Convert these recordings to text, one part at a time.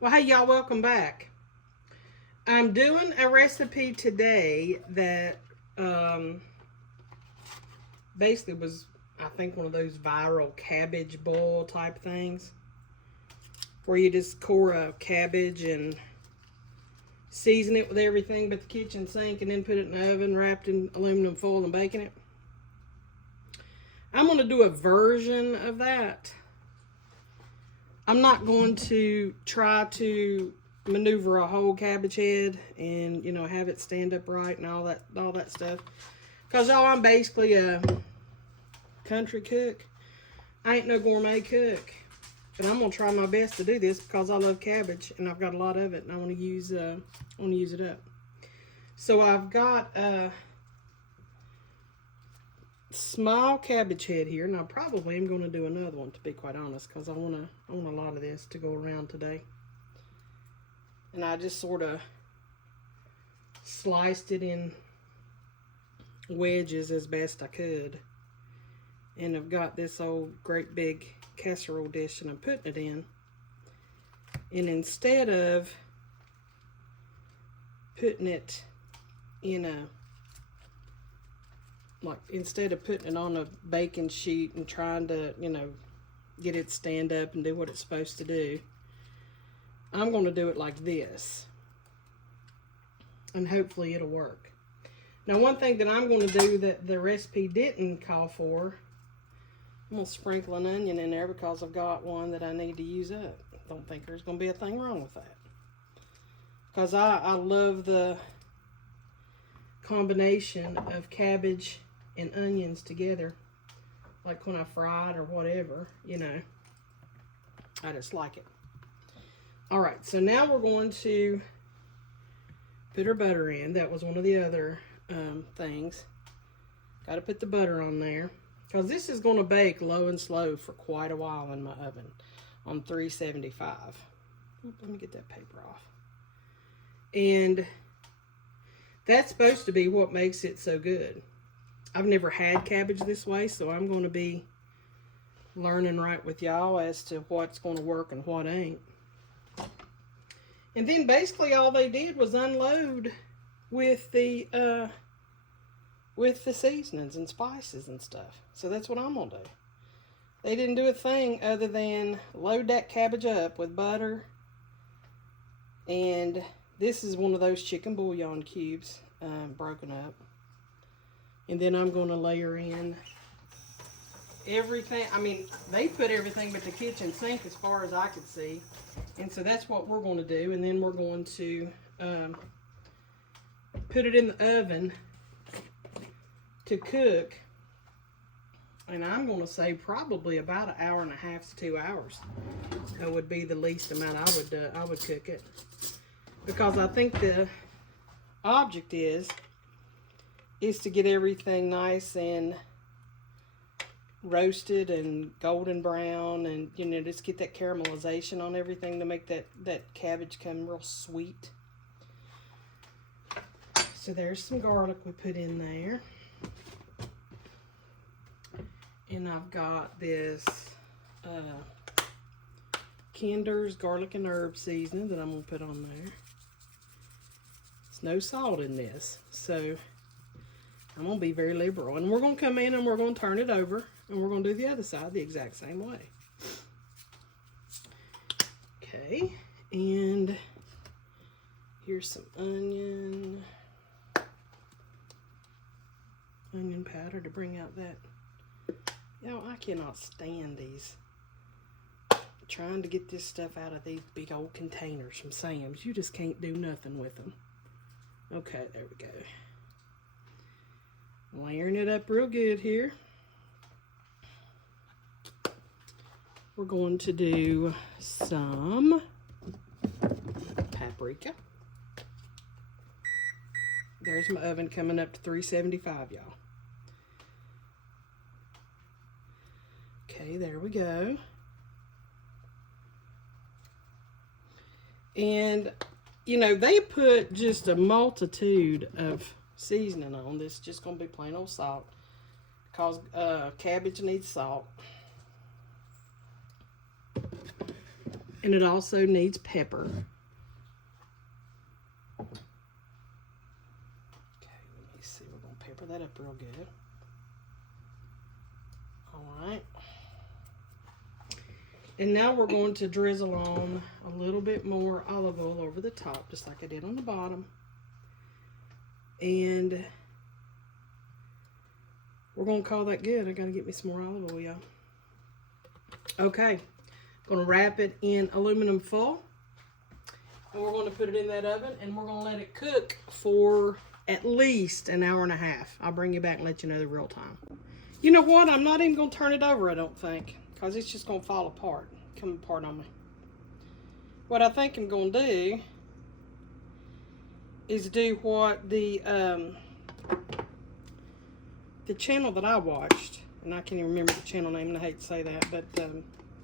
Well, hey, y'all, welcome back. I'm doing a recipe today that um, basically was, I think, one of those viral cabbage boil type things where you just core a cabbage and season it with everything but the kitchen sink and then put it in the oven wrapped in aluminum foil and baking it. I'm going to do a version of that. I'm not going to try to maneuver a whole cabbage head and have it stand up right and all that stuff, because y'all, I'm basically a country cook. I ain't no gourmet cook, but I'm gonna try my best to do this because I love cabbage and I've got a lot of it and I want to use it up. So I've got a small cabbage head here, and I probably am going to do another one, to be quite honest, because I want a lot of this to go around today. And I just sort of sliced it in wedges as best I could. And I've got this old great big casserole dish and I'm putting it in. And instead of putting it in instead of putting it on a baking sheet and trying to, get it stand up and do what it's supposed to do, I'm going to do it like this. And hopefully it'll work. Now, one thing that I'm going to do that the recipe didn't call for, I'm going to sprinkle an onion in there because I've got one that I need to use up. Don't think there's going to be a thing wrong with that. Because I love the combination of cabbage and onions together. Like when I fry it or whatever, I just like it. Alright, so now we're going to put our butter in. That was one of the other things. Got to put the butter on there, because this is going to bake low and slow for quite a while in my oven on 375. Let me get that paper off. And that's supposed to be what makes it so good. I've never had cabbage this way, so I'm going to be learning right with y'all as to what's going to work and what ain't. And then basically all they did was unload with the seasonings and spices and stuff. So that's what I'm going to do. They didn't do a thing other than load that cabbage up with butter. And this is one of those chicken bouillon cubes, broken up. And then I'm going to layer in everything. I mean, they put everything but the kitchen sink as far as I could see. And so that's what we're going to do. And then we're going to put it in the oven to cook. And I'm going to say probably about an hour and a half to 2 hours. That would be the least amount I would cook it. Because I think the object is to get everything nice and roasted and golden brown, and just get that caramelization on everything to make that cabbage come real sweet. So there's some garlic we put in there. And I've got this Kinder's garlic and herb seasoning that I'm going to put on there. There's no salt in this, so I'm going to be very liberal. And we're going to come in and we're going to turn it over. And we're going to do the other side the exact same way. Okay. And here's some onion powder to bring out that. I cannot stand these. Trying to get this stuff out of these big old containers from Sam's. You just can't do nothing with them. Okay, there we go. Layering it up real good here. We're going to do some paprika. There's my oven coming up to 375, y'all. Okay, there we go. And, they put just a multitude of seasoning on this. Just going to be plain old salt, because cabbage needs salt. And it also needs pepper. Okay, let me see. We're going to pepper that up real good. All right. And now we're going to drizzle on a little bit more olive oil over the top, just like I did on the bottom. And we're going to call that good. I got to get me some more olive oil, y'all. Okay. Going to wrap it in aluminum foil. And we're going to put it in that oven, and we're going to let it cook for at least an hour and a half. I'll bring you back and let you know the real time. You know what? I'm not even going to turn it over, I don't think, because it's just going to fall apart, come apart on me. What I think I'm going to do is do what the channel that I watched, and I can't even remember the channel name, and I hate to say that, but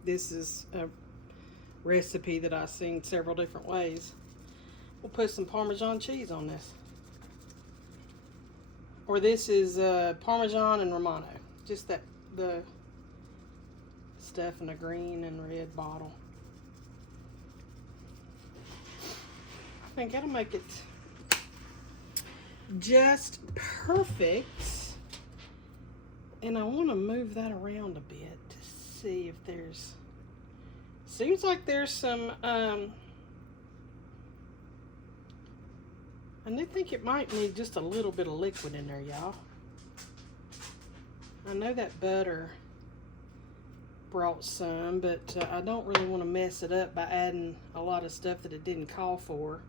this is a recipe that I've seen several different ways. We'll put some Parmesan cheese on this. Or this is Parmesan and Romano. Just the stuff in a green and red bottle. I think that'll make it just perfect. And I want to move that around a bit to see if there's, seems like there's some, I do think it might need just a little bit of liquid in there, y'all. I know that butter brought some, but I don't really want to mess it up by adding a lot of stuff that it didn't call for.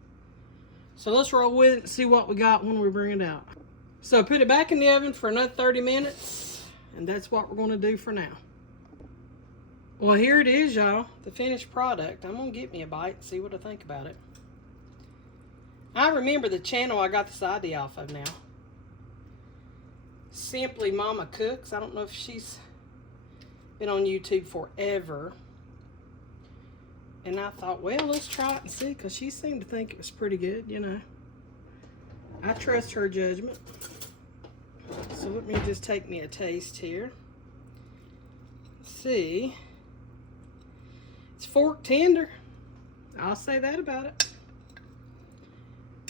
So let's roll with it and see what we got when we bring it out. So put it back in the oven for another 30 minutes, and that's what we're going to do for now. Well, here it is, y'all, the finished product. I'm going to get me a bite and see what I think about it. I remember the channel I got this idea off of now. Simply Mama Cooks. I don't know if she's been on YouTube forever. And I thought, well, let's try it and see, because she seemed to think it was pretty good, you know. I trust her judgment. So let me just take me a taste here. See. It's fork tender. I'll say that about it.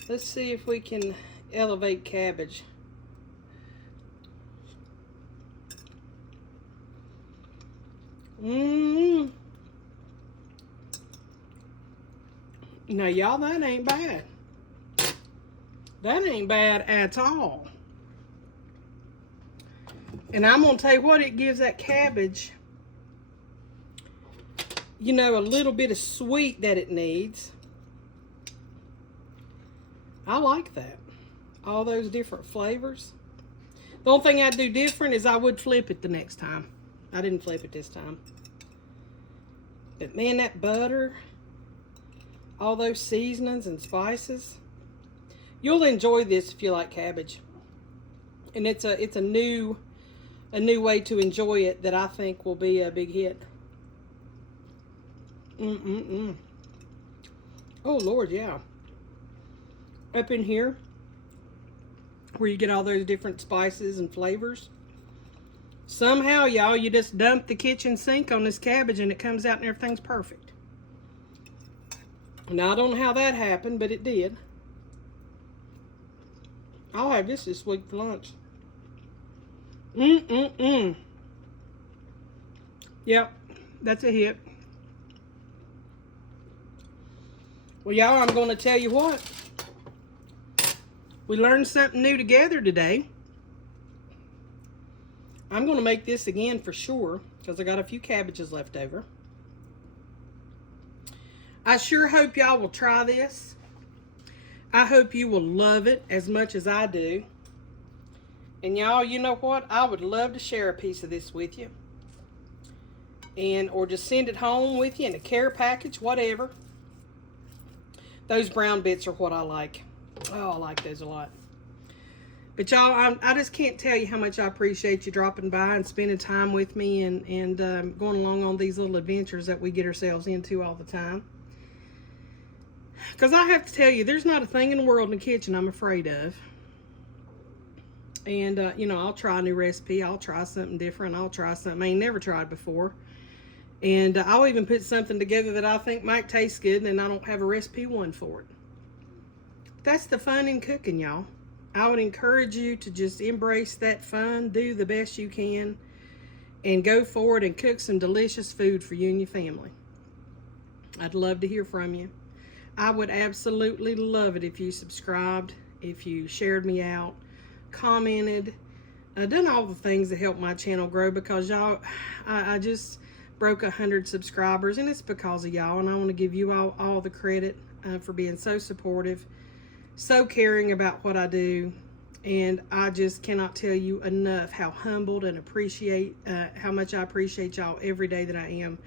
Let's see if we can elevate cabbage. Now, y'all, that ain't bad. That ain't bad at all. And I'm going to tell you what, it gives that cabbage, you know, a little bit of sweet that it needs. I like that. All those different flavors. The only thing I'd do different is I would flip it the next time. I didn't flip it this time. But man, that butter, all those seasonings and spices, you'll enjoy this if you like cabbage. And it's a new way to enjoy it that I think will be a big hit. Oh Lord, yeah. Up in here, where you get all those different spices and flavors. Somehow, y'all, you just dump the kitchen sink on this cabbage and it comes out and everything's perfect. Now, I don't know how that happened, but it did. I'll have this week for lunch. Yep, that's a hit. Well, y'all, I'm going to tell you what. We learned something new together today. I'm going to make this again for sure, because I got a few cabbages left over. I sure hope y'all will try this. I hope you will love it as much as I do. And y'all, you know what? I would love to share a piece of this with you. Or just send it home with you in a care package, whatever. Those brown bits are what I like. Oh, I like those a lot. But y'all, I just can't tell you how much I appreciate you dropping by and spending time with me and going along on these little adventures that we get ourselves into all the time. Because I have to tell you, there's not a thing in the world in the kitchen I'm afraid of. And, you know, I'll try a new recipe. I'll try something different. I'll try something I ain't never tried before. And I'll even put something together that I think might taste good, and I don't have a recipe one for it. That's the fun in cooking, y'all. I would encourage you to just embrace that fun, do the best you can, and go forward and cook some delicious food for you and your family. I'd love to hear from you. I would absolutely love it if you subscribed, if you shared me out, commented, done all the things that help my channel grow, because y'all, I just broke 100 subscribers, and it's because of y'all, and I want to give you all the credit for being so supportive, so caring about what I do. And I just cannot tell you enough how humbled and how much I appreciate y'all every day that I am.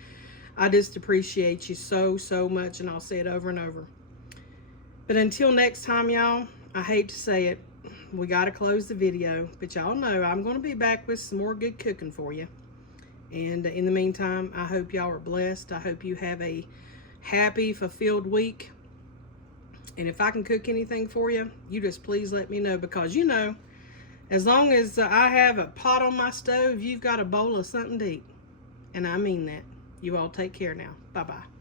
I just appreciate you so much, and I'll say it over and over. But until next time, y'all, I hate to say it, we got to close the video, but y'all know I'm going to be back with some more good cooking for you. And in the meantime, I hope y'all are blessed. I hope you have a happy, fulfilled week. And if I can cook anything for you, you just please let me know, because you know, as long as I have a pot on my stove, you've got a bowl of something to eat. And I mean that. You all take care now. Bye-bye.